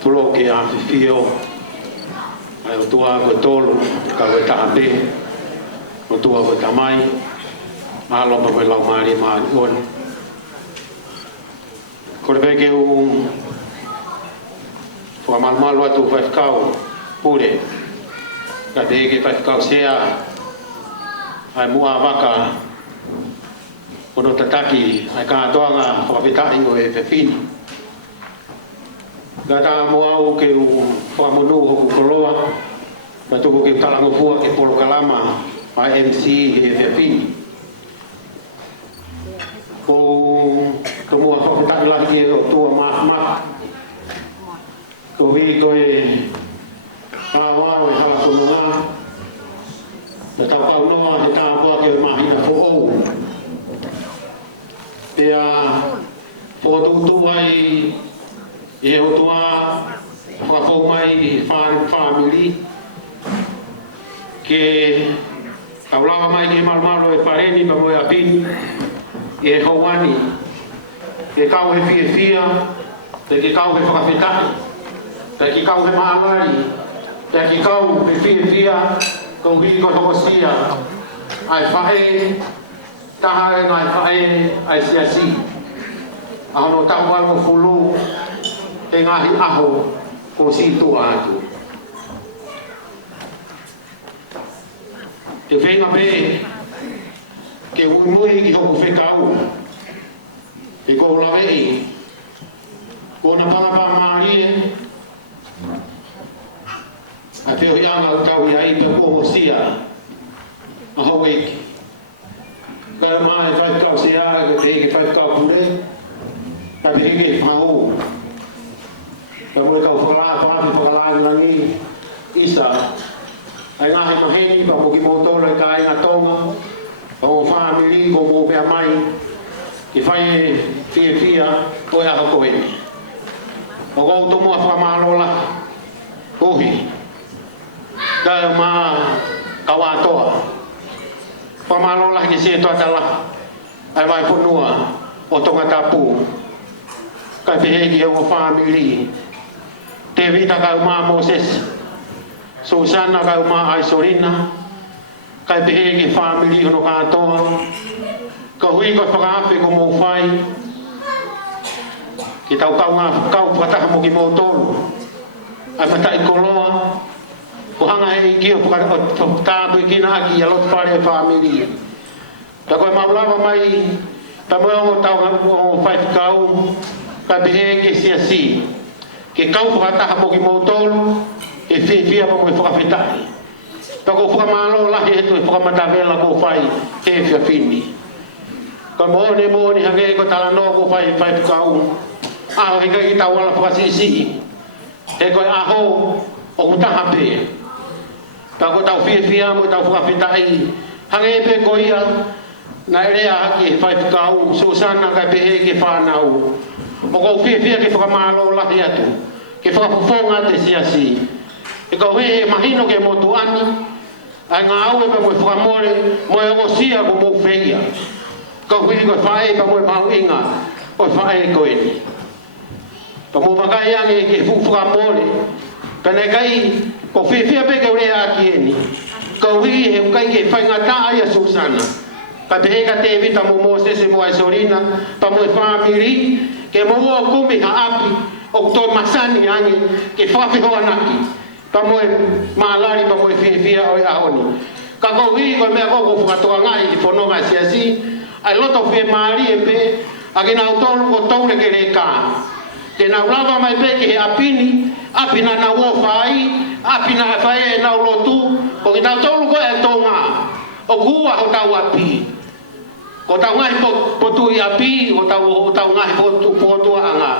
Tulo ke a fio ai o tua ko tolu ka ko tape o tua ko tamai ma lo pa lau mari ma on ko le ke u fo mal lo tu fa kau pure ka de ke fa kau sea ai mua vaka o no tataki ai ka toanga ko pita ingo e pepini Gata moau ke u whamunu hoku koloa na tuku ke talango fua ke polo kalama IMC he whiapini ko mua whakutaki lahi e o tua maha ko vi koe awao e hala konunga na tau pau noa he tāpua ke mahina po ou pea whakatutu ai e o tua whakafo mai family ke kaulawa mai ke malmalo e whaeni pa moe apini e hauani ke kau he fia te ke kau he whakawhetaki te ke kau he maangari te ke kau he fia kau hi ko hokosia ai whae taha e ngai whae ai siasi ahono tau walmo fulu e ngahi aho ko si tua atu. Te whenga pe ke unui ki hoko whekau e ko lawei ko na pangapa maari a te hoianga utau i aipa ko hosia a haueki kai mai whaikau se a ke te heke whaikau pure ka te heke whau ka mui kau whakalaa langi isa ai ngahi maheni pa muki motora ka ai ngatonga pa mo family ko mo pea mai ki whai fia o e aho koeni o kou tumu a whamalola uhi kai ma kawatoa whamalola ki se toa tala ai mai punua o tonga tapu kai piheki o family Tevita kau ma Moses Susana kau ma Aisorina kai piheki family hono katoa ka hui ko whakaape ko mo whai ki tau kau whataha mo ki mo tolu ai matai koloa ko hanga hei ki o whatape kina aki a lot pare family ta koe maulawa mai ta moe o tau o whai kau kai piheki siasi ke kau whakataha mo ki mo tolu e whiwhia mo e whakawhetai ta ko whakamalo lahi hetu e whakamatawela ko whai he whiawhini ka moone hange ko tala no ko whai whakau aho he kai tau ala whakasisi he koe aho o utaha pe ta ko tau whiwhia mo tau whakawhetai hange pe ko ia na erea haki he whakau Susana kai pehe ke whanau o ko whiwhia ke whakamalo lahi atu ke whakapufonga te siasi e kau he mahino ke motuani ai ngā au e pa moe whakamore moe o sia ko mou whea kau whiri koe whae pa moe pau inga o whae koe ni pa mou makai ange ke whakamore pene kai ko whiwhia pe ke urea aki eni kau whiri he ukai ke whaingata ai a Susana ka pehe ka te vita mo Moses e mo Aisorina pa moe family ke mo o kumi ha api o to masani ange ke whawhiho anaki pa moe maalari pa moe whiwhia o ahoni ka kau hii koe mea koko whakatoa ngai i whanonga siasi ai loto whi maari e pe a ki nau tolu ko toure ke re kā ke nau lava mai pe ke he apini apina na uo whai apina e whai e nau lotu ko ki nau tolu ko e tonga o kua ho tau api ko tau ngai potu i api ko tau ngai potu anga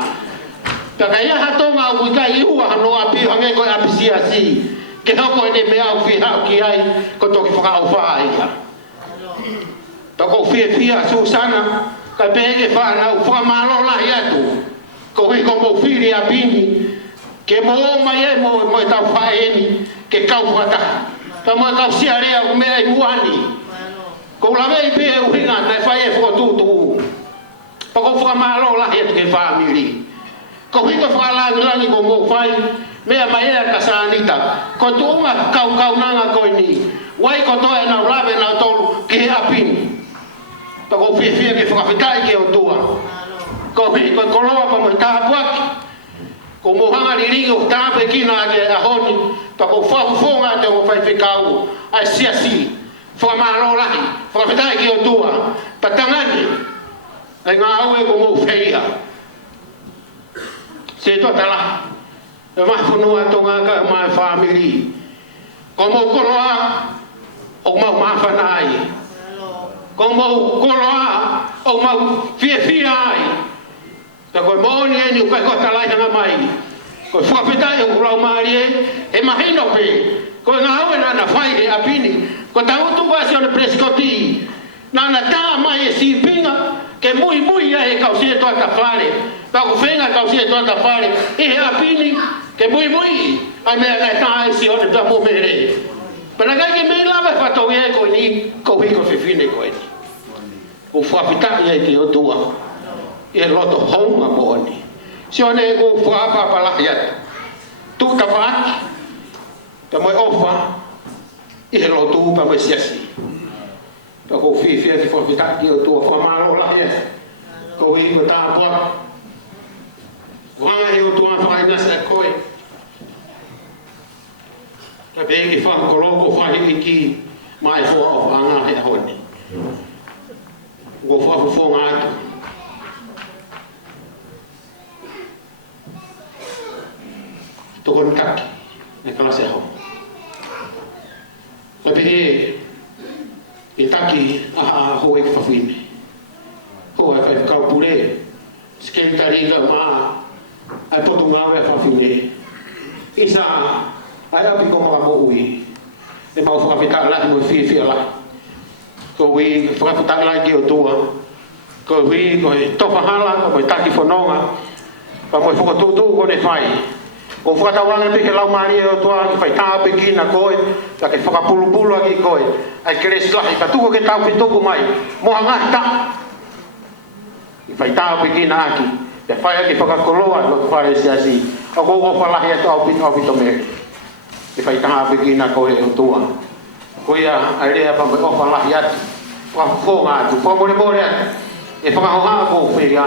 Taka ia hatonga au ika iua hano api hange koe api siasi ke hoko ene mea au fi hau ki ai ko toki whaka au whaa ia tako whia Susana ka pege whanau whakamalo lahi atu ko hui ko mo whiri apini ke mo mai e mo tau whaeni ke kau whataha ka mo kau siarea o mea i muani ko lawei pe e uhinga nai whae e whakatutu pa ko whakamalo lahi atu ke whamiri. Ko hiko whakalangi ko mō whai, mea mai ea kasanita, ko tuunga kau nanga koe ni, wai ko toe na rawe na tolu ki he apini. Pa ko whiwhia ke whakawhitai ke o tua. Ko hiko koloa pa mo tāpuaki, ko mohanga riringi o tāpe kina ake a honi, pa ko whahufonga te o whaiwhikau, ai siasi, whakamalo lahi, whakawhitai ke o tua, pa tangani, ai ngā aue ko mō whia. Se to tala e mai funua tonga ka mai family ko mo koroa o mau mafanai ko mo koroa o mau fie ai ta ko mo ni ni ko tala hanga mai ko fapeta e ulau mari e mahino pe ko na awe na fai e apini ko ta utu wa se on prescoti na ta mai e si pinga ke muy e causie to ta fare pa ko fenga causie to ta fare e apini ke muy a me na ta si on ta mo mere para que me lava fato e ko ni ko se fine ko ni o fa pita e ke o tua e loto homa boni si on e ko fa pa la ya tu ta fa ta mo ofa e lo tu pa mo si asi pa ko fi ke fa pita ke o tua fa malo la ya ko i ko ta po wanga e o tua fa ina sa koe ta be ki fa ko lo fa ki mai fo o anga he honi go fa fo ngata to kon tak e kala se ho ta be e taki a ho e fa fine ho e fa ka pure skentari ga ma ai potu ngave fa fine isa ai api ko mo ui e mau fa pita la mo fi la ko wi fa pita la ki o tua ko wi ko to fa hala ko taki fononga pa mo fo to ko ne fai o fa ta wala pe ke la mari o tua fa ta pe ki na ko ta ke fa pulu aki ko ai kres la ka tu ko ke ta pe to ko mai mo hanga ta fa ta pe ki na aki te fa ki fa koloa lo fa ese asi o ko fa la ya to pi to me e fai tanga pe na ko e tua ko ia ai pa o fa la ya wa fo nga tu fo mo e fa ha ko fe ya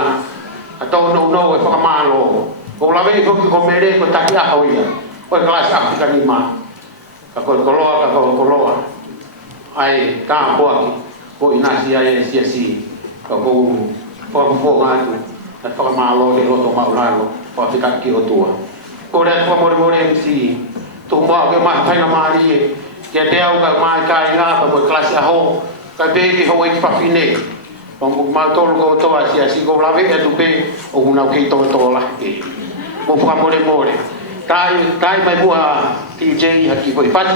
a to no e fa malo ko la ve ko mere ko ta kia ho ia o klas afrika ni ma ka koloa ai ka po aki ko ina si ai si ko fo nga tu ta fa malo de lo to ma lo pa fika ki o tua ko re ko mo si tu mo ke ma fai na mari ke te au ka mai kai nga pa ko klase ho ka be ki ho i fa fine pom ma to lo to asi ko la ve tu pe o una ki to la ke mo fa mo tai mai bua TJ aki ko i pat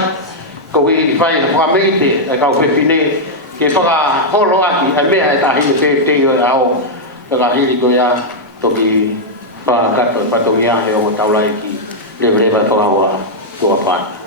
ko i fai na fa me te ka o pe fine ke fa holo aki a me ta hi te o ao ka hi ko ya to ki pa ka to pa to ya he o taula ki le ba to wa to apa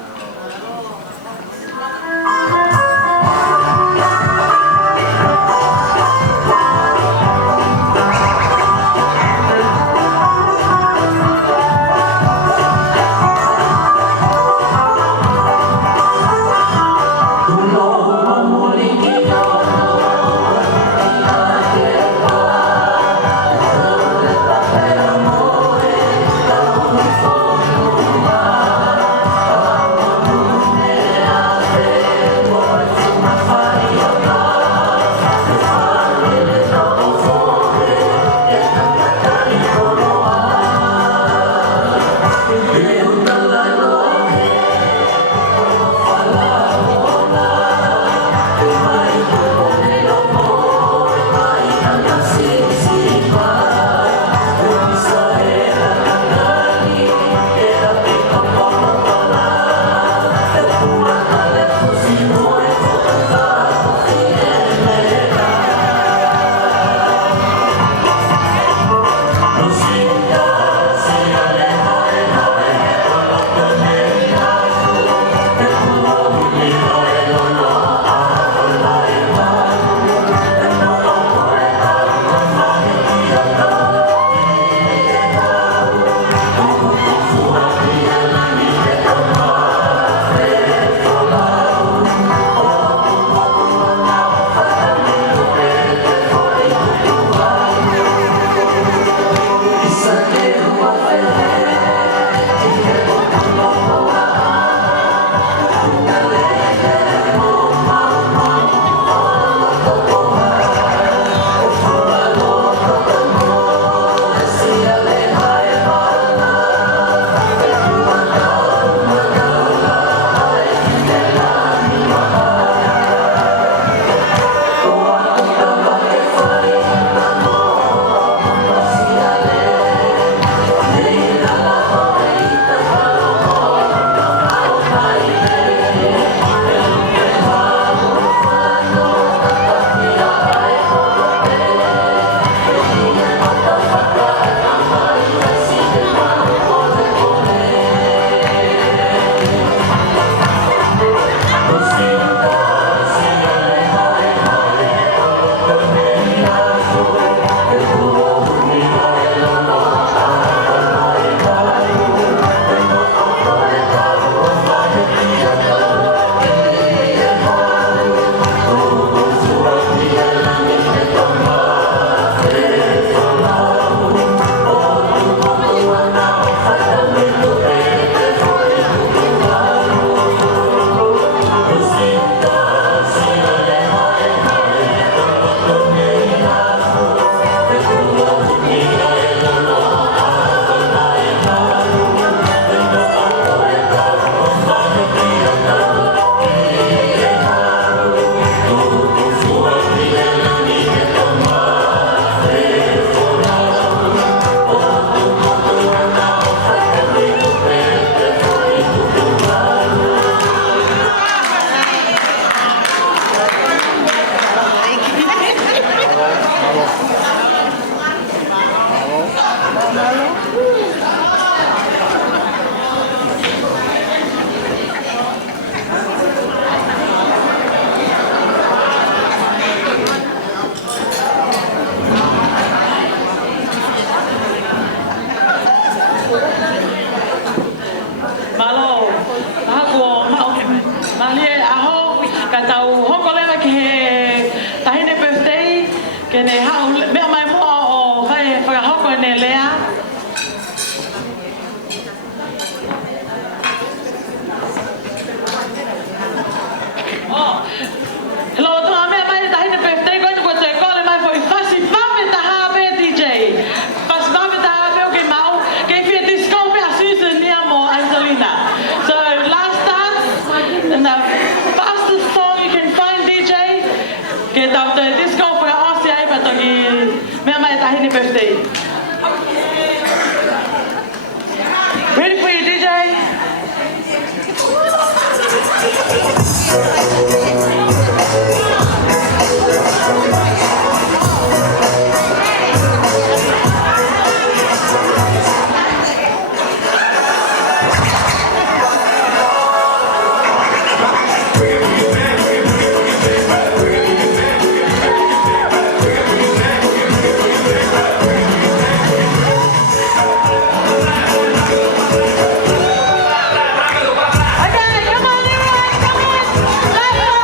Malo, ako malie aho katau hoko lewa ke tahine birthday ke ne hau me mai mo o kai fa hoko ne lea. Oh, hello tu ame mai tahine birthday ko ko te ko le mai foi fasi pape ta ha be DJ. Fas pape ta ha be o ke mau ke fi disco pe Susan ni amo Angelina. So last dance and the fastest song you can find DJ. Get out the disco for RCA but ki me mai tahine birthday. Ready for you DJ? Okay, come on everyone, come on. Let's go.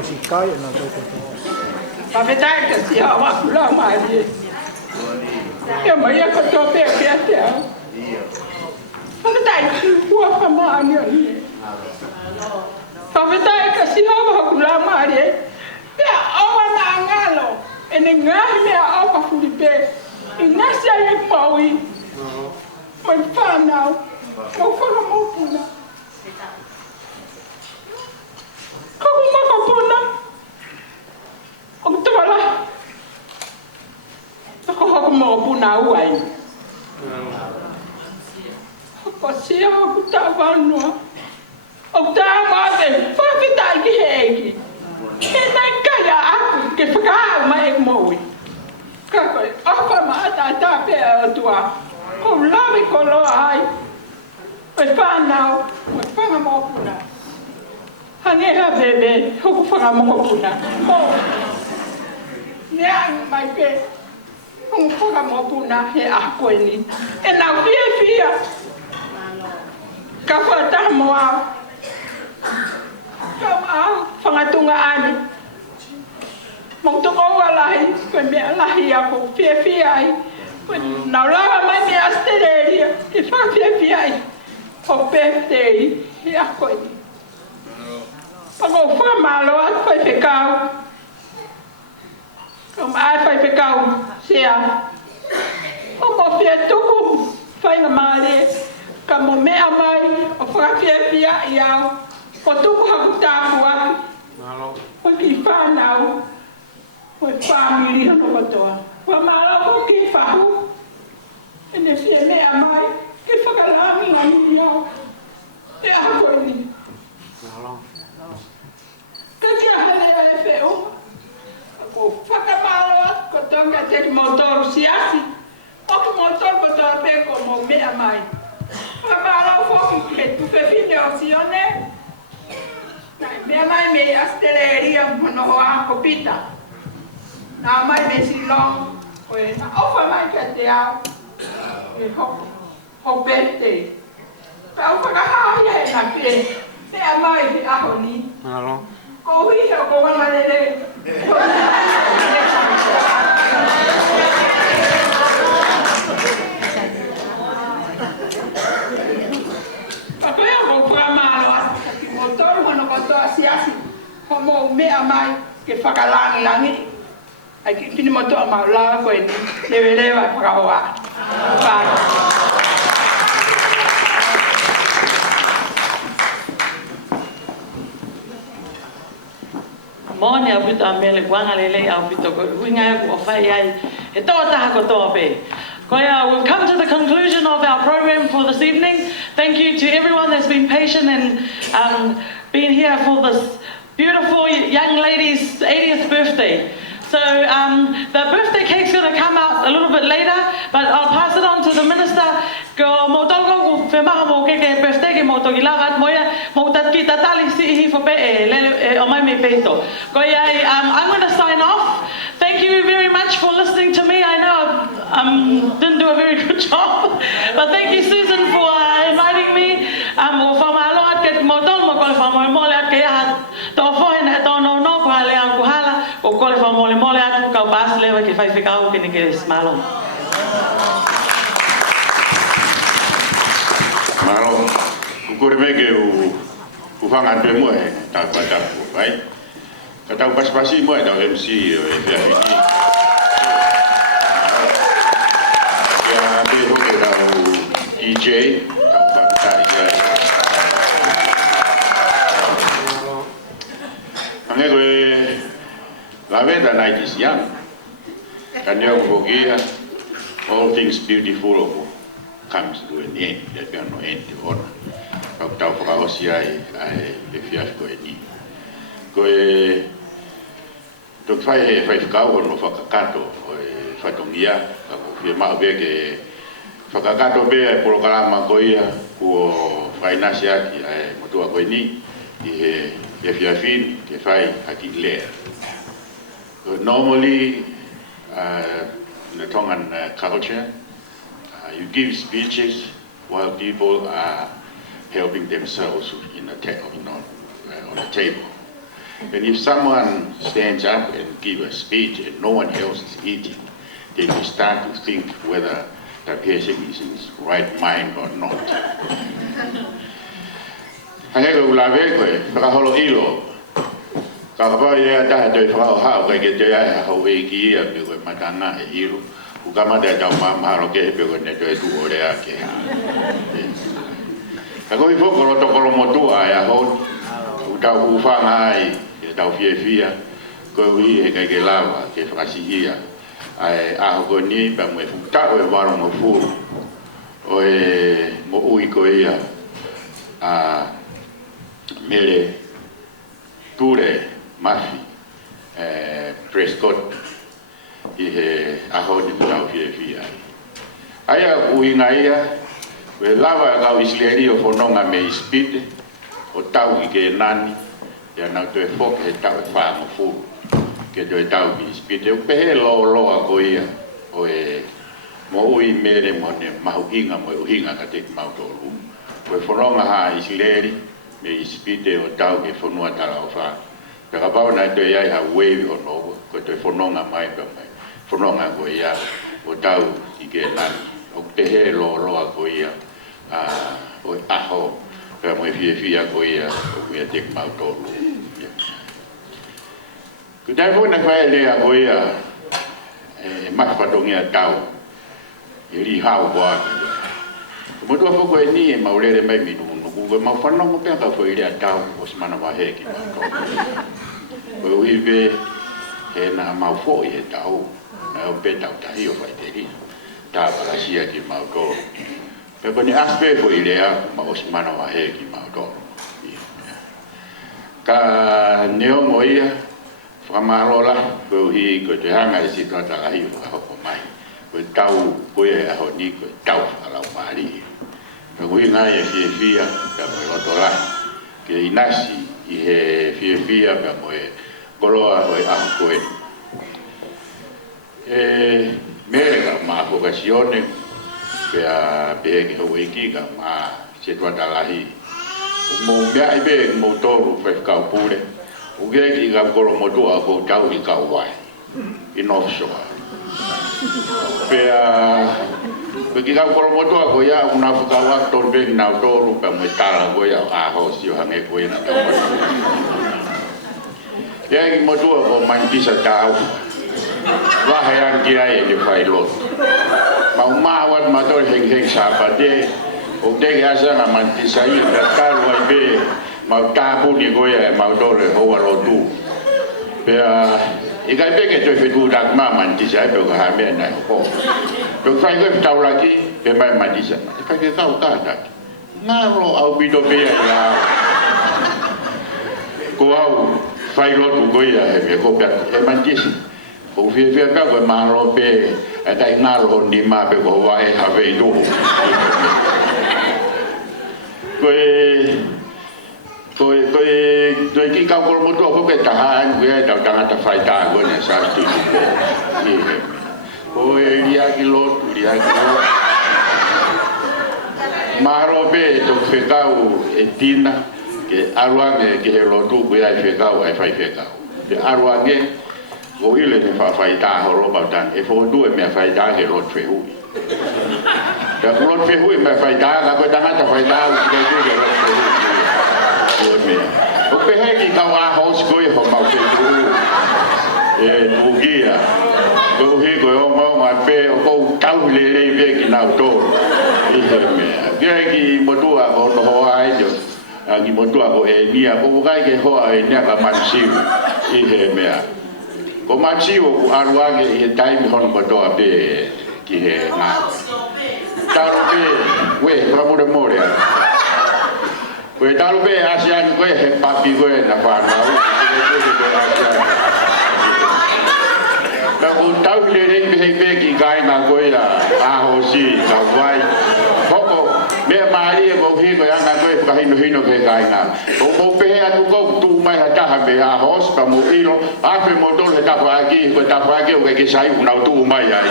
tau si kai na tau tau. Papetai ka si hawa kula mai. Ya mai ka to pe pe te. Papetai ku fa ma ni ni. Papetai ka si hawa kula mai. Ya awa na ngalo. Ene ngai me awa fulipe. Inasia ye paui. Mai fa now. Ko fa mo puna. Kau makan puna. Aku terbalah. Aku mau puna uai. Aku siap aku tak bantu. Aku tak mati. Tapi tak gigi. Ini kaya aku kepekal mai mau. Kau apa mata tapi tua. Kau lami kalau ai. Berpanau, berpanau mau puna. Hanya bebe, aku faham mau puna. Oh, ni ang mai pe. Aku faham mau puna he aku ini. Enau dia. Kau tak mau. Kau fangatunga ani. Mong tu kau alai, pembe alai aku fia. Nau lava mai me Australia, que faz fia. O birthday, he aku ini. Pagou foi malo, foi pecado. Como foi pecado, se a. Como fez tudo, foi na mare. Como me amai, o foi fia e ao. O tudo a botar fora. Malo. O que faz não? O família não botou. O malo o que faz? Ele fez me amai. Que foi lá minha amiga. É a coisa. Malo. Kaya hale feo. Ako fakamalo ko tonga ter motor siasi. O motor motor pe como me amai. Fakamalo fo que tu fe filiosione. Me amai me asteleria no a copita. Na mai me silong. Pues na ofa mai que te a. Ho pete. Kau fakaha ya na pe. Me amai a honi. Malo. Kau hidup kau mana lele? Apa yang kau peramal? Motor mana kau tahu siasi? Kau mau me amai ke fakalang langi? Aki kini motor mau lah kau ini lewe perawa. Mone a buta mele guanga lele a buta ko winga ko fai ai e to ta ko to pe. We've come to the conclusion of our program for this evening. Thank you to everyone that's been patient and been here for this beautiful young lady's 80th birthday. So the birthday cake's going to come out a little bit later, but I'll pass it on to the minister. Ko mo tolgo ko femaha mo ke birthday ke mo to gilagat moya mo tat kita tali si hi fo pe o mai me peito. Ko ia I'm going to sign off. Thank you very much for listening to me. I know I didn't do a very good job, but thank you Susan for inviting me. O fa malo at ke mo tol mo ko fa mo mo le ke ha to fo en to no ko ale an ku hala o ko le fa mo le at ka pas le ke fai fica o ke ni ke smalo. Malo, kukure mege u fanga pe mo e ta pa ta vai. Ka ta pas pasi mo e ta MC e fe afiki. Ya be ho ke da u DJ ta pa ta ia. Ane ko la vida night is young. Kanyo ko kia all things beautiful comes to an end. That can no end on. Kau tahu kalau siai fias ko ini. Ko dok fai kau no fakakato fatongia ko ma be ke fakakato be programa ko ia ko financial moto ko ini fiafin ke fai akile. Normally in the Tongan culture you give speeches while people are helping themselves on the table. And if someone stands up and gives a speech and no one else is eating, then you start to think whether the person is in his right mind or not. Hangego ulave koe, whakaholo ilo. Ka whakao ia taha toi whakao hao kai ke te ai hau e ki ia pe koe matanga e ilo. Ukama te tau mamaharo ke he pe koe ne toi tu orea ke ha. Ka koe whokoro tokoro motua e a hou. Utau uwhanga ai, e tau fie fia. Koe ui he kai ke lawa, ke whakasihia. Ai aho koe ni pa mwe futao e waro mo furu. O e mo ui koe ia. Mere Ture Mafi Prescott i he aho ni tau fie fia. Aia uinga ia, we lawa kau isleri o whanonga me ispite, o tau i ke nani, ia nau toe whoke he tau e whaango furu, ke toe tau i ispite, o pehe loa ko ia, o e mo ui mere mo ne mahu inga mo uhinga ka te mautoru. We whanonga ha isleri, me ispite o tau ke whanua tala o wha. Taka pao nai toi ai ha wewi o nogo, ko toi whanonga mai pa mai. Whanonga ko ia o tau i ke nani. O te he loa ko ia, o aho, ka mo fie fia ko ia, o kuia te mautoru. Ku tai fo na whae lea ko ia, mawhatongia tau, i ri hao ko aki. Motua foko e ni e maurere mai minu. Koe mau whanonga pia ka whai rea tau o semana wahe ki mau tau. Koe uiwe he na mau fōi he tau, na o pe tau tahi o whai te ri. Tā parasia ki mau tau. Pe kone aspe whai rea ma o semana wahe ki mau tau. Ka neongo ia, whamarola, koe uhi koe te hanga e si tuata lahi o hoko mai. Koe tau koe e aho ni koe tau whalau maari. Ka kui ngai e fie fia, ka moe roto la, ke inasi i he fie fia, ka moe koloa hoi aho koe. Mere ka maa fokasione, pe a pehe ki hau eki ka maa se tuata lahi. Mo mea i pe mo toru whai kau pure, uke ki ka kolo motua ko tau i kau wai, in offshore. Pe Pergi kau kalau motor aku ya, una fukawa torbe na toru pa metala ko ya aho si hange ko na to. Ya ki motor ko mantisa tau. Wah yang kia e de failot. Mau mawat motor heng sapade. O de asa na mantisa i da taro be mau tabu ni ko ya mau dole ho walo tu. Pe ikai peke toi whetu rak mā mantisa e peko hamea nai ho. Peko whai koe whetau laki, pe mai mantisa. Te whai ke kau kātaki. Ngaro au bido pea i lao. Ko au whai lotu koe a he me ko pia e mantisa. Ko whia pia koe mālo pe e tai ngaro ni mā peko hoa e hawe i tuhu. Koe ki kau kolo motua ko ke tahan koe tau tangata whai tā koe na sa stu i he. Koe ria ki lotu. Maro pe to whekau e tina ke aruange ki he lotu koe ai whekau ai whai whekau. Te aruange ko ile ne whai tā horo pautan e whotu e mea whai tā ke lot whehui. Te lot whehui mea whai tā ka koe tangata whai tā ke lot whehui. O pehe ki kau ahos koe ho mau te tū e tūkia koe uhi koe o mau ngā pe o kou tau lelei pe ki nau tōru i he mea kia ki motua ko to hoa e jo ki motua ko e nia ko ukai ke hoa e nia ka mansiu i he mea ko mansiu ku aruage i he taimi hon kotoa pe ki he ngā taru pe we whamure more koe taru pe asian koe he papi koe na whanau. Ka ku tau le rei pe hei pe ki kai na koe la aho si ka wai. Hoko mea maari e kau hi koe anga koe kahino ke kai na. Ko pe he atu kou tu mai ha taha pe ahos ka mo ilo. Afe mo tol he tapu aki koe tapu aki o ke sai unau tu mai ai.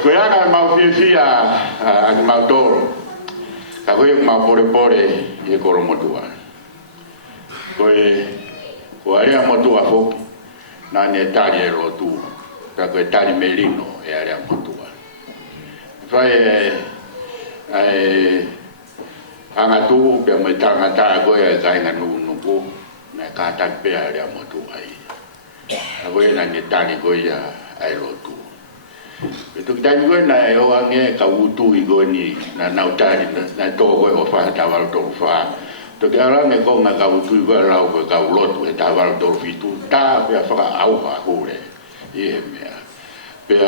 Koe anga mau fia aki mau toro. Ka koe mau pore i he koro motua. ko area motua foki na ne tari e lotu ta ko tari melino e area motua fai ai anga tu pe mo tanga ta ko e kai na nu ko na ka ta pe area motua ai a ko na ne tari ko ya ai lotu itu kita juga na orangnya kau tu igoni na nautari na to ko o fa ta wal to fa to gara me ko na kau tu ko la ko kau lot ko ta wal to fitu ta pe fa au fa ko le ye me pe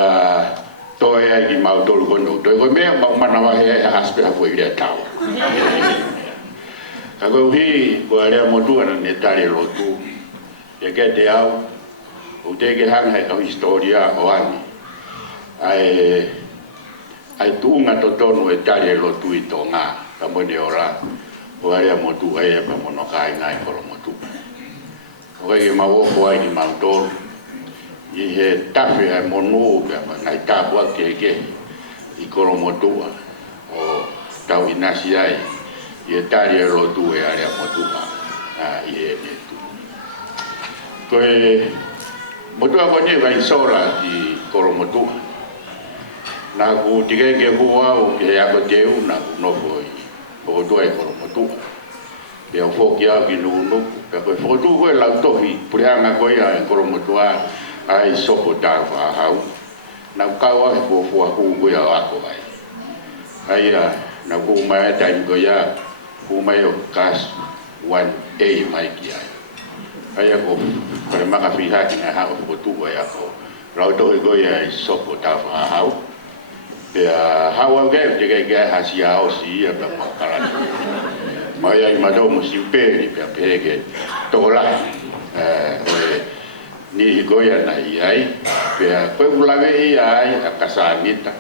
to ya ki mau to ko no to ko me ma mana wa he has pe fo ile ta ka ko hi ko ale mo tu na ne tari lotu ye ke te au o te ke hang he ka historia o ani ai tunga to tonu e tari lo tu i tonga ka mo de ora o area mo tu ai pa mo no kai ngai ko mo tu o ai ma wo ko ai ma to i he tafe ai mo no ka ngai ta bo ke i ko mo tu o tau inasi ai i tari lo tu e area mo tu i e tu ko mo tu ko ni vai sola i ko mo tu na ku tiga ke hua o ke ya ko teu na no foi o do e ko mo tu e o fo ki a ki no no pe ko fo tu ko la to hi pria ko ya ko mo tu ai so ko ta fa ha na ka wa fo fo ku ko ya ko ai na ku ma ta ko ya ku ma yo kas 1A mai ki ai ko para ma ka fi ha ki ha fo tu ko ya ko la to ko ya so ko ta fa ha ya hawa ge ge hasia o si ya pa kala mai ai ma do mo si pe ni pe ge to la ni go ya na ai pe ko la ve ai akasa nita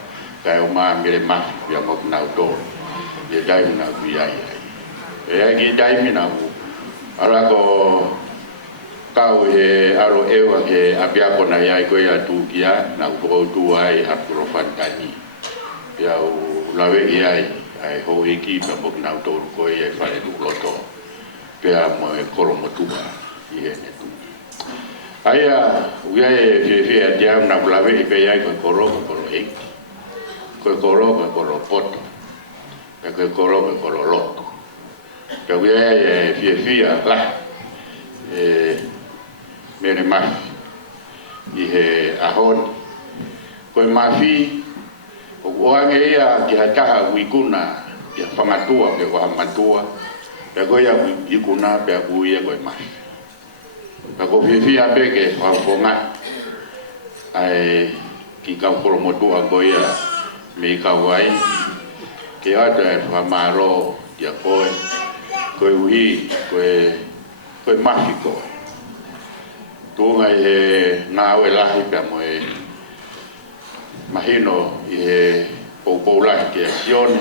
ka o ma mire ma ya mo na do ye dai na bi ai e ge dai mi na ala ko kau he aro ewa he abia ko na ya ko ya tu kia na ko tu ai ha pro fantani ya o lawe ai ho iki pa mo na to ko e fa e du loto pe a mo e koro mo tu i e ne tu aya u ya e fe a dia na lawe pe ai ko koro e ko koro pot pe ko koro loto pe u ya e fe la mere ma i he ahon ko mafi o ange ia ki hataha wikuna ya whangatua pe wa matua pe ko ia wikuna pe ku ia ko mai pe ko fifia pe ke whafonga ai ki ka ko motua ko ia me ka wai ke ata e whamaro ya ko ui ko mafiko tunga e ngāwe lahi pe mo e mahino i po lahi ke sione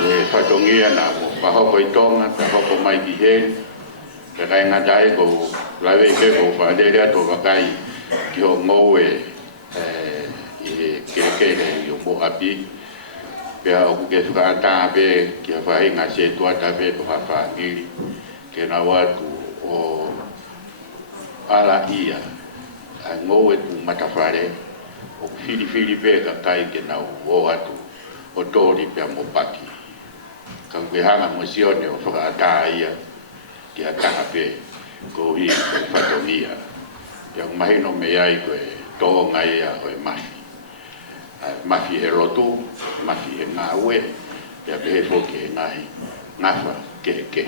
e whatongia na mo whahoko i tonga te hoko mai ki he te kai ngatai ko lawe ke ko whaderea to wakai ki ho ngowe i ke i o mo api pe a oku ke whakata pe ki a whahinga se tuata pe ko whawhangiri ke na watu o ala ia a ngowe tu matawhare o fili pe ka kai ke na o atu o tori pe mo paki ka ke hanga mo sione o whakata ia ki a taha pe ko hi ko whatongia ya mahino me ai ko tō ngai a o e mahi he rotu mahi he ngāwe ya pe he foki he ngai ngafa ke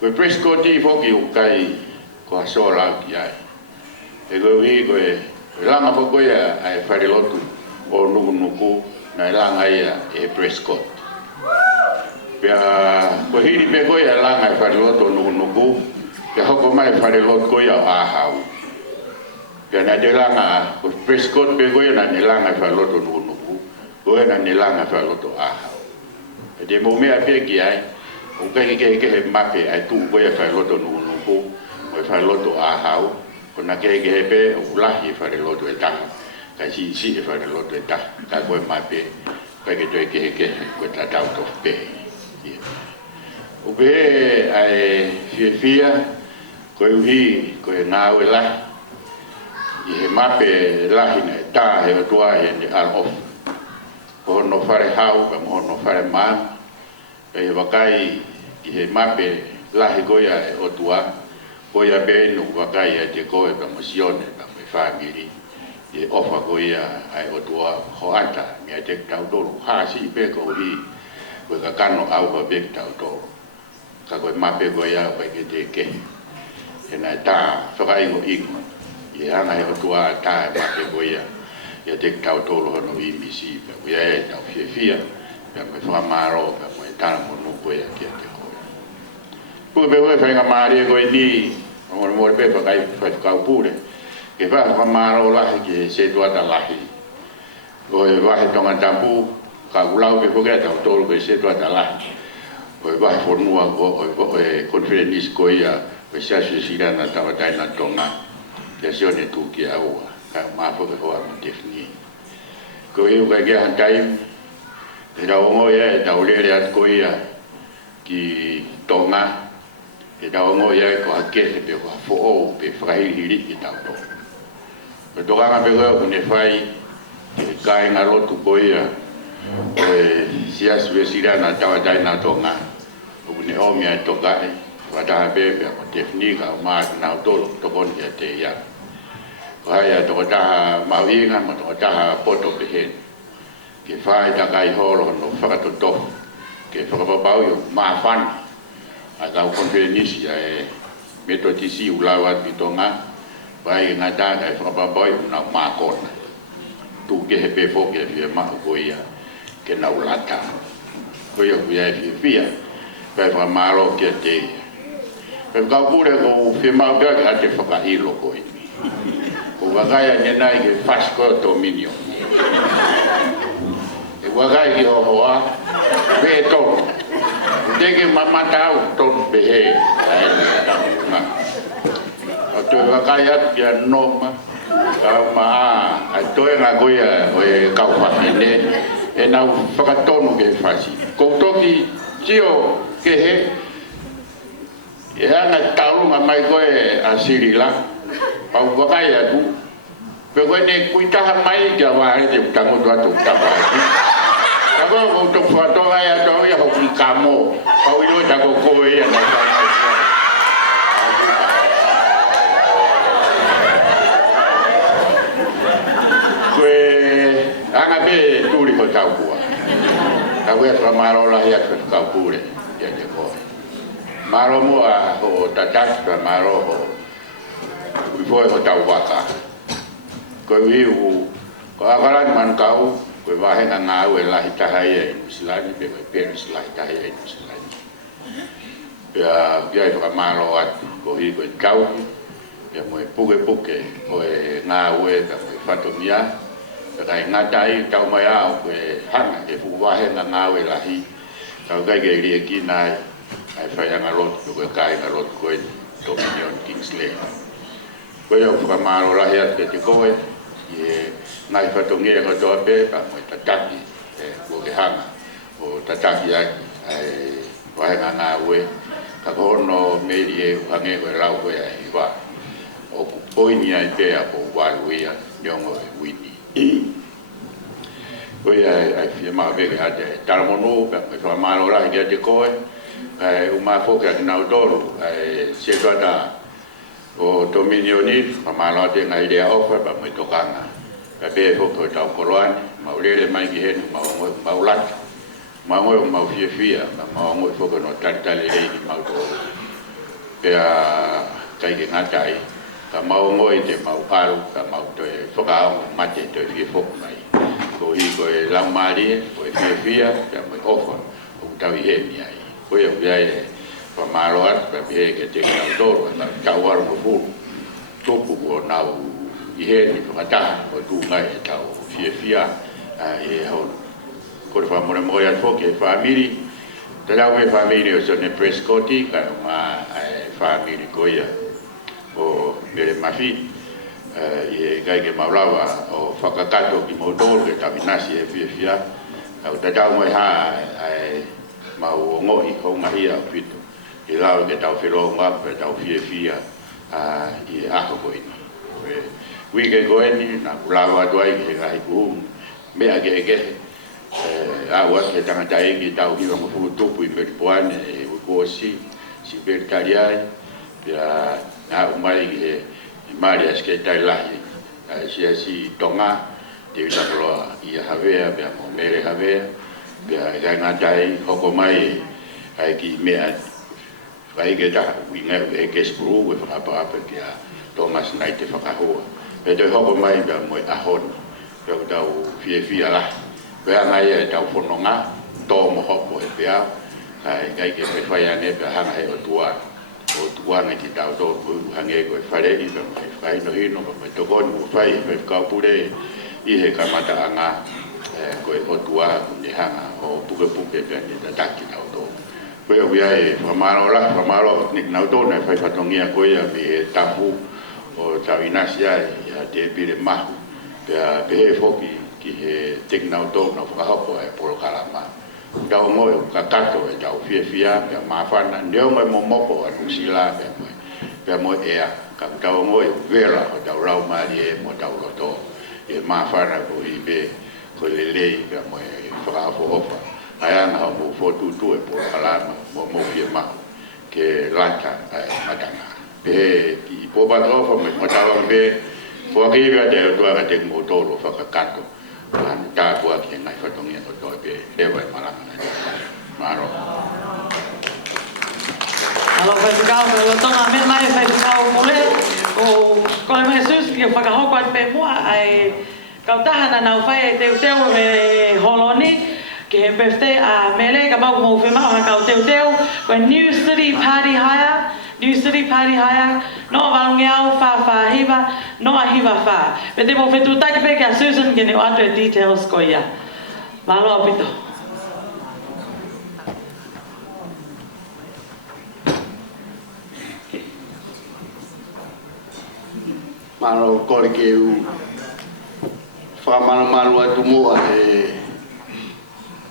ko Prescott i foki o kai ko asola ki ai e go hi ko e langa fo ko ia ai whare lotu o nuku na langa ia e Prescott pia ko hiri pe ko ia langa ai whare lotu o nuku pia hoko mai whare lotu ko ia ahau pia na de langa ko Prescott pe ko ia na ni langa ai whare lotu o nuku ko ia na ni langa ai whare lotu ahau e de mo mea pe ki ai o kai ke he mape ai tu ko ia whare lotu o nuku o whare lotu ahau ko na ke pe o lahi whare lotu e taha ka si e whare lotu e taha ka koe mai pe ka ke toi ke ko ta tau to pe o Ube ai fia ko uhi ko ngau la I he mape lahi na ta he tua he ni al of ko no fare hau ka mo no fare ma e wakai I he mape lahi ko ya o tua ko ya be no wakai ya te ko e ka mosione ka me family e ofa ko ya ai o tua ho ata me te tau do ha si pe ko hi ko ka kano au ko be tau do ka ko mape ko ya ko ke te ke e na ta whakai ngo ingo I hanga he o tua ta e mape ko ya ia te tau tolo no I misi pe ko ya e tau fia fia pe me whamaro pe mo e tana mo nuko ya kia te hoi pu pe hoi whainga maari ko I ni mo mo pe whakai whaikau pure ke whamaro lahi ke se tuata lahi ko e wahe tonga tampu ka ulau pe poke tau tolo ko se tuata lahi ko e wahe whanua ko e conference ko ia ko se asu sirana tawatai na tonga ke sione tu ki aua ka mapo ke hoa mo defini ko iu ka ke hantai te raongo ia e taulere at ko ia ki tonga e raongo ia ko hake te pe hoa fo'o pe whakahirihiri ki tau to ko tokanga pe hoa ko ne whai ke kai ngarotu ko ia ko e siasu e sirana tawatai na tonga ko ne omia e tokai wataha pepe ko defini ka ma na tolo tokon ia te ia Kaya toko taha mawinga mo toko taha poto pehen. Ke whai takai horo no whakatoto. Ke whakapapau yo maafan. Atau konferenisi e metotisi ulawat bitonga. Wai ngata kai whakapapau yo na maakona. Tu ke he pefo ke fia mahu koia. Ke na ulata. Koia kuia e fia. Kai whakamaro ke te. Kai kaupure ko fia mahu kia ke ate whakahilo koi. O wagaya nyenai ke fasko dominio. E wagai ki hoa be to. Deke mamatau ton behe. O to wagaya kia noma. Ma a to e ngagoia o e kaupa ne. E nau whakatono ke fasi. Koutoki tio ke he. E ana taurunga mai koe a Sirila. Pau wakai atu pe koe ne kuitaha mai kia wae te utango tua tu utapa tako ko to foto ai ato ia hoki kamo pau ilo tako koe ia na koe anga be turi ko tau kua tau ia whamaro lahi atu kau pure ia te koe maro mua ho tatak maro ho Foi o tau waka. Ko iu ko avaran man kau ko wahe na ngau e lahi tahai e Islami pe pe lahi tahai e Islami. Ya e whakamaro atu ko hi ko kau ya mo e puke ko e ngau e ka mo fatomia ka kai ngatai tau mai au ko e hanga e fu wahe na ngau e lahi kau kai ke ri ki nai ai whai anga lot ko kai na lot ko e Dominion Kingsley. Koe au whakamaro lahi atu te koe, i ngai whatongia ka toa pe, ka mo tataki, kua ke hanga, o tataki ai wahenga ngā ue, ka kohono meri e uhange koe rau koe ai wā, o poini ai pe a po waru ia, niongo e wini. Koe ai whia maa veke ate, taramono, ka mo whakamaro lahi te koe, kai umafoke a kinau toro, kai se tuata, o dominioni pamalo te ngai dia offer ba mo tokanga ka be fo ko tau koroani ma ulele mai ki hen ma ulat ma mo ma fia ma mo fo ko no tantale le ni ma to pe a kai ke ngatai ka ma mo te ma paru ka ma to fo ka ma te to fie fo mai ko hi ko e la mari ko fia ka mo offer o tau i ni ai ko yo ya Pamaroat pe ke te toro na tawar mo fu topu ko na i he ni kata ko tu ngai tau fia e ho ko fa mo mo ya fo ke family te la we family o so ne prescoti ka ma family ko ya o mere mafi e kai ke maulawa o fakakato ki mo toro ke taminasi e fia o te tau mo ha ma o ngo i ko ma ia pitu I lau ke tau whiro ngā pe tau fia I ako koe ni. Wike koe ni, nā kulawa atuai ki he kai kuhung, mea ke awa ke tangata eki tau hiwa mafuku tupu I peripuane e wiko si peritariai, pia nā umari ki he mari aske tai lahi, si tonga, te wita koloa I havea, pia mo mere havea, pia kai ngatai hoko mai ai ki mea kai ke ta winga e ke skru e whakapapa kia Thomas Knight te whakahoa. E te hoko mai pia mo ahon, pia tau fia la. Pia ngai e tau whanonga, tō mo hoko e pia, kai ke me whai ane pia hanga he o tua ngai ki tau tō hange ko e whare I pia mai whai no hino, pia mai tokoni mo whai e kaupure I he kamata anga ko e o tua ni hanga o puke pia ni tataki tau tō. Koe au ia e whamaro nik nau tōna e whai whatongia koe a me e tapu o tau inasia ia te pire mahu pia pehe whoki ki he tek nau tōna whakahoko e poro karama. Tau moe ka kato e tau fia pia mawhana neo mai mo moko a nusila pia moe ea ka tau moe vera o tau rau maari e mo tau roto e mawhana ko I be ko lelei pia moe whakahoko hopa. Ayana ha mo fotu tu e por kalama mo fie ma ke lata ai matanga pe ki po ba tro me matawa be po ki ga de to ga te mo to lo fa ka kato an ta po ki ngai fa tong ye to be de wa malanga maro Alo vai ficar o tona me mai vai ficar o mole o con Jesus que fa ka ho kwa pe mo ai ka tahana na fai te me holoni ke birthday a mele ka mau mo fema ha ka teu ko New City Party hire no va ngiao fa hiva no a hiva fa pe te mo fetu ta ke pe ka Susan ke ne other details ko ya malo pito malo ko ke u fa malo atu mo e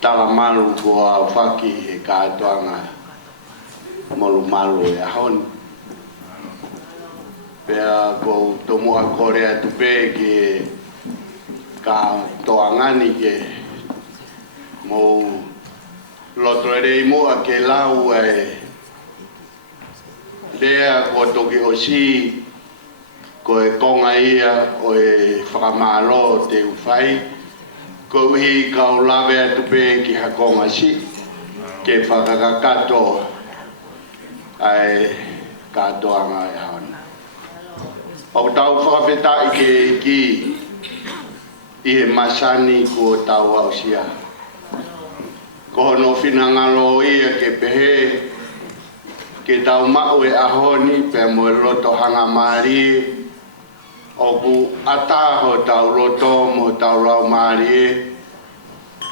tala malu ko a whaki he kātoanga malu e ahon. Pea ko tomo a kore atu pē ke kātoangani ke mo loto ere moa ke lau e lea ko toki o si ko e konga ia o e whakamalo te uwhai ko hi ka lawe atu pe ki hakonga si ke whakakakato ai katoanga e haona. O tau whakawheta I ke ki I he masani ko tau au sia. Ko hono whinangalo ia ke pehe ke tau mau e ahoni pe mo e roto hanga maari o ku ataho tau roto mo tau rau maari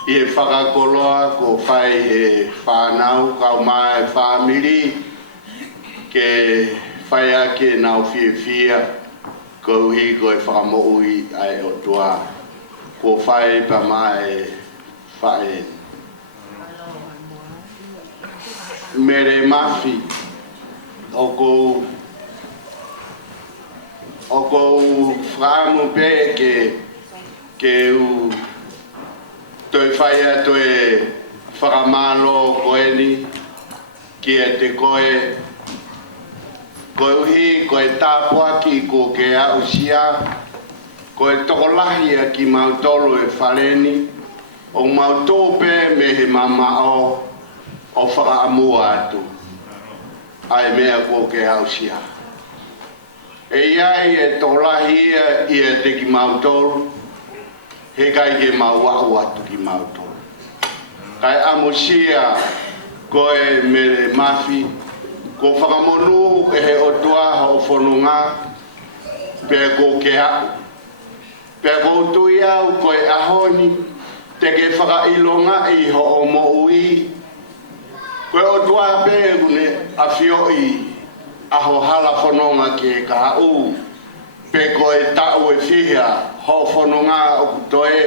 I he whakakoloa ko whai he whanau kau mai family ke whai ake nau fia ko hi ko e whakamoui ai o tua ko whai pa mai whai mere mafi o ko whaamu pe ke u toi whai ato e whakamalo koe ni ki e te koe uhi koe tāpuaki ko ke au sia koe tokolahi a ki mautolo e whaleni o mautope me he mama o whakaamua atu ai mea ko ke au sia e iai e tokolahi I e te ki mautolo he kai ke mauahu atu ki mautolo kai amusia koe mere mafi ko whakamonu e he otua o whanunga pe ko ke hau pe ko tui au koe ahoni te ke whakailonga I ho o moui koe otua pe kune a whioi aho hala whanonga ke ka hau pe koe tau e whihia ho whanonga o kutoe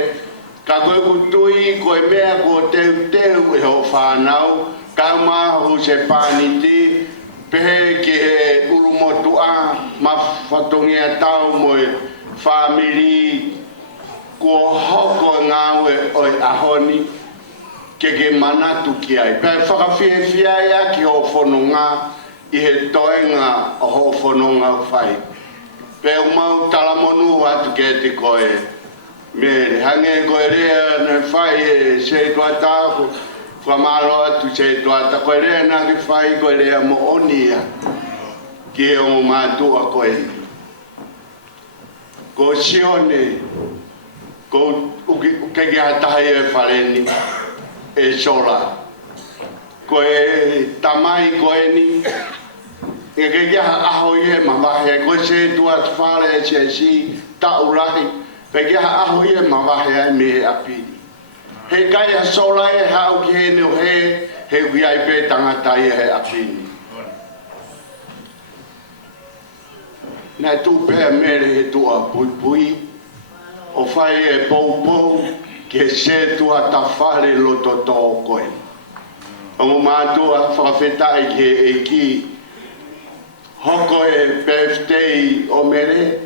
ka koe kutui koe mea ko teu e ho whanau Kauma ho se paniti pehe ke he urumotua mafatongia tau moe family ko hoko ngawe oi ahoni ke manatu ki ai pe whakawhiawhia ia ki ho whanonga i he toenga o ho whanonga whai pe umau talamonu atu ke te koe me hange koe rea na whai e se tuataku whamalo atu se tuata koe rea na ki whai koe rea mo onia ki he o mātua koe ko sione ko uke ki hatahi e whaleni e sola koe tamai koe ni e ke kia aho i e mamahe koe se tua whare e se si taurahi pe kia aho i e mamahe ai me he apini he kai a sola e hau ki he neo he wiai pe tangata i he apini na tu pe mere he tua pui pui o whai e pou pou ke se tua ta whare loto tō koe o mo mātua whawhetai ke e ki hoko e birthday o mere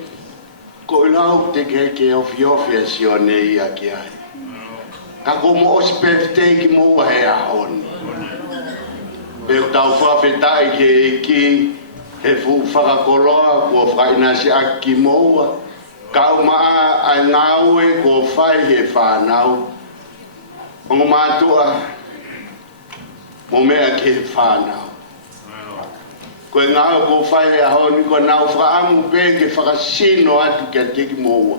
ko ilau te ke ofi a sione ia ki ai ka ko mo os birthday ki mo he ahoni e tau whawhetai ke e ki he fu whakakoloa ko whaina se a ki moua kau maa ai ngau e ko whai he whanau o mo mātua mo mea ke he whanau ko ngau ko whai he ahoni ko nau whaamu pe ke whakasino atu ke teki moua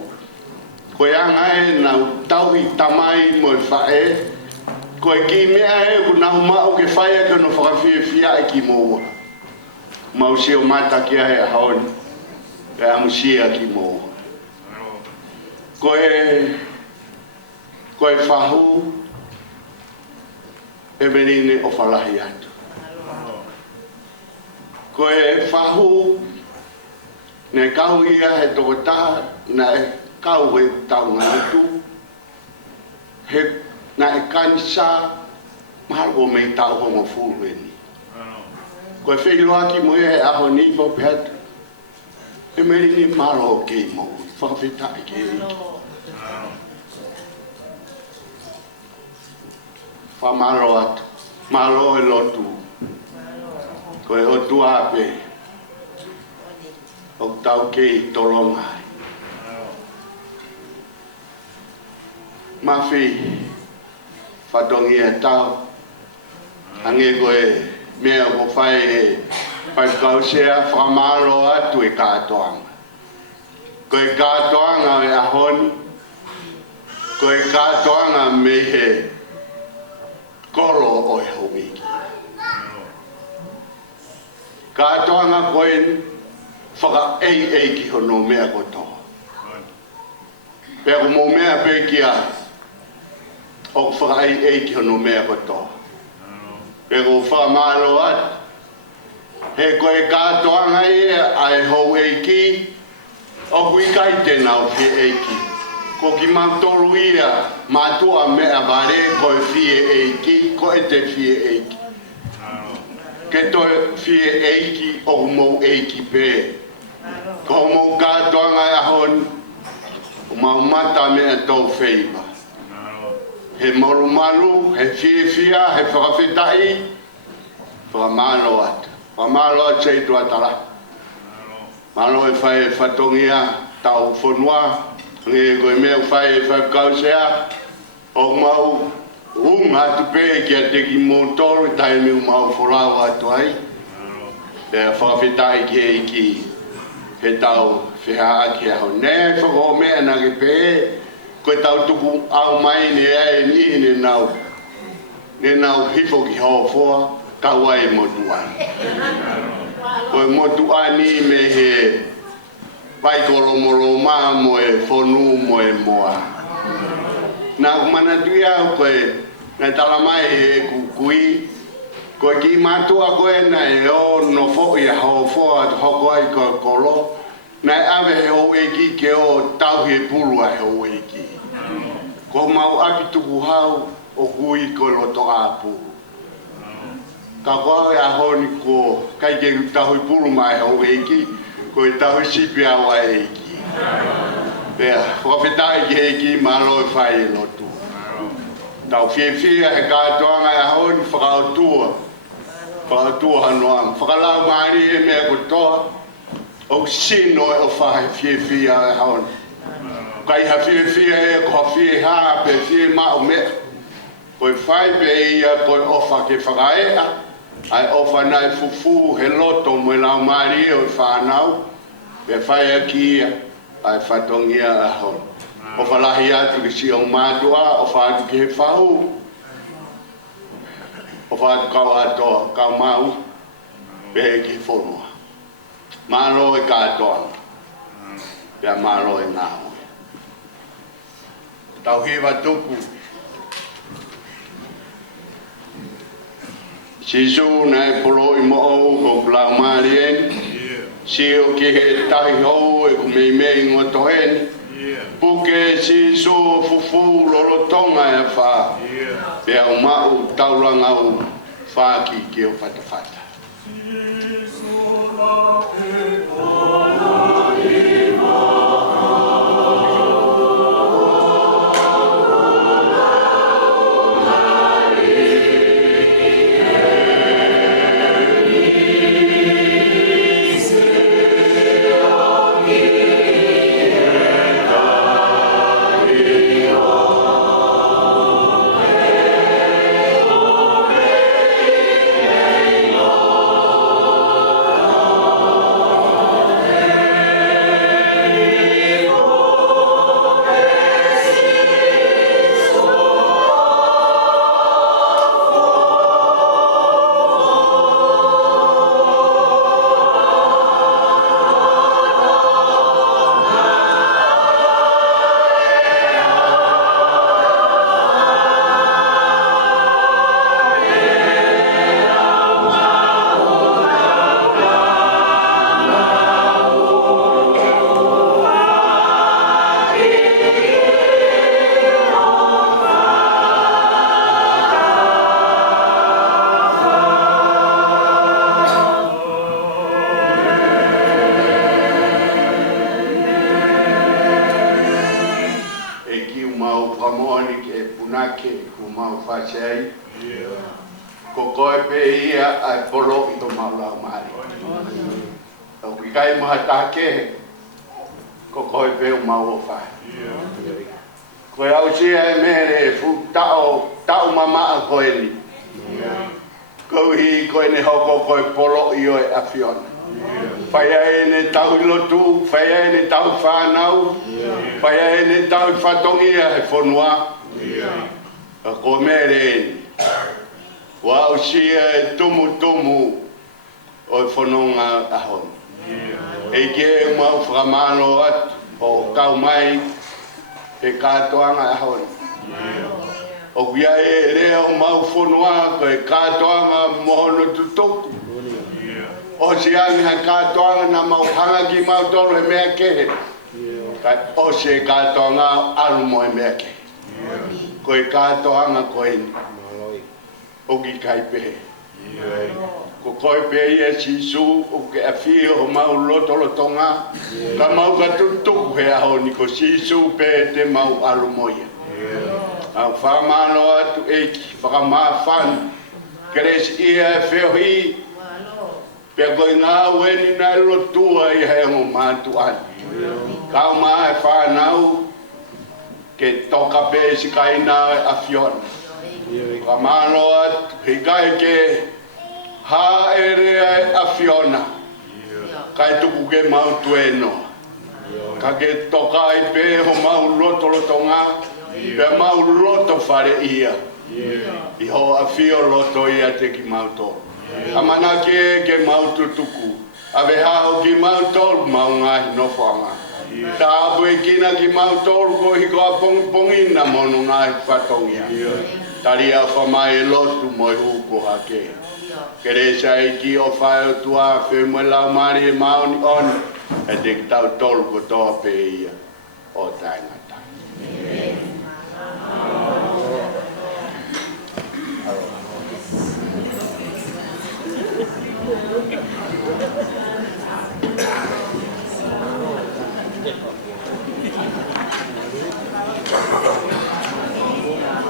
ko anga e nau tauhi tamai mo e whae ko e ki mea e ko nau mau ke whai e kano whakawhiawhia e ki moua mau si o mata ki a he ahoni e amu sia ki moua koe whahu e menine o whalahi atu. Koe whahu ne kau ia he toko taha na e kau he taunga atu na e kanisa mahalo mei tau hongo furueni. Koe whailoa ki mo he aho nipo peatu e menine malo o kei mo whakawhitai ke eki. Whamaro atu, malo e lotu, koe o tuape, o tau kei tolongai. Mawhi, whatongi e tau, ange koe mea ko whai e whai kausea, whamaro atu e kātoanga. Koe kātoanga e ahoni, koe kātoanga me he koro o e hawiki. Kātoanga koe whaka ei ki hono mea kotoa. Pea ko mo mea pe ki a o whaka ei ki hono mea kotoa. Pea ko whamalo atu. He koe kātoanga a e hau eiki o kui kai tēnā o whie eiki. Ko ki mantolu ia mātua mea vare koe whie eiki, ko e te whie eiki. Ke toi whie eiki o mou eiki pē. Ko mou kātoanga e ahon, o mau mata mea tau wheiva. He moru malu, he whie, he whakawhitai, whakamalo atu. Whamalo atu sei tuatala. Malo e whai e whatongia tau whanua, nge koe mea whai e whakausea, o mau atu pē ki a teki motoru, tai miu mau wholau atu ai. Pea whakawhitai ki e ki he tau whiha aki aho. Nē whako mea nage pē, koe tau tuku au mai ne e ni ne nau. Ne nau hifo ki hoa whoa, kawai motuani. Koe motuani me he waikolomoroma mo e whonu mo e moa. Nā kumanatui au koe, nā talamai he kukui, koe ki mātua koe na e o no fo i a hao whoa hoko ai koe kolo, nā e awe he ho eki ke o tau he pulu a he ho eki. Ko mau aki tuku hau o kui koe loto a pulu. ka koa e ahoni ko kai ke tahui pulu mai ho eiki ko e tahui sipi awa eiki pea whakawhetai ki eiki malo e whai e lotu tau whia he kātoanga e ahoni whakautua hanoa whakalau maari e mea kotoa o sino e o whahe whia e ahoni kai ha whia e ko ha whia ha pe whia ma o mea koe whai pe ia koe ofa ke whakaea ai ofa nai fufu he loto mo e lau maari e o whanau pe whai a kia ai whatongia a hon o whalahi atu ki si o mātua o whaatu ki he whahu o whaatu kau atoa kau mau pe he ki whonua mālo e kātoa pe a mālo e ngā hoi tau hiwa tuku si su nai polo i mo o ko plau marien si o ki he tahi hou e ku mei mei ngotohen puke si su fufu lolotonga e wha pe au mau taurangau whaki ki o whatawhata ko koe pe ia ai polo i to maulau mari o ki kai maha take ko koe pe o mau o whai koe au sia e mere fu tau mama a koe ni kou hi koe ne hoko koe polo i o e afiona whai e ne tau lotu whai e ne tau whanau whai e ne tau whatongia he whonua ko mere wa o sia tumu o whanonga ahon e ke mau whakamano at o kau mai e kātoanga ahon o kia e reo mau whanua ko e kātoanga mohono tutoku o siangi ha kātoanga na mau hanga ki mau toro e mea kehe o se kātoanga alu mo e mea kehe ko e kātoanga ko e o ki kai pehe ko koe pehe ia si su o ke a whio o mau lotolotonga ka mau ka tutuku he aho ni ko si su pehe te mau alu moia au whamano atu eki whakamawhan keres ia e whio hi pia koe ngā weni nai lotua i hea mo mātu anu kau maa e whanau ke toka pe si kaina a fiona ka mano at hikai ke ha ere a fiona kai tuku ke mau tueno ka ke toka i pe ho mau loto lotonga pe mau loto fare ia i ho a fio loto ia te ki mau to amana ke mau tutuku ave ha o ki mau to mau ngai no fanga ta bue kina ki mau tolu ko hiko a pongina monu ngai whatongia taria whamai e lotu moi huko hake kere sa e ki o whae o tua whe mo lau mari e maoni on e te tau tolu ko toa pe ia o tainga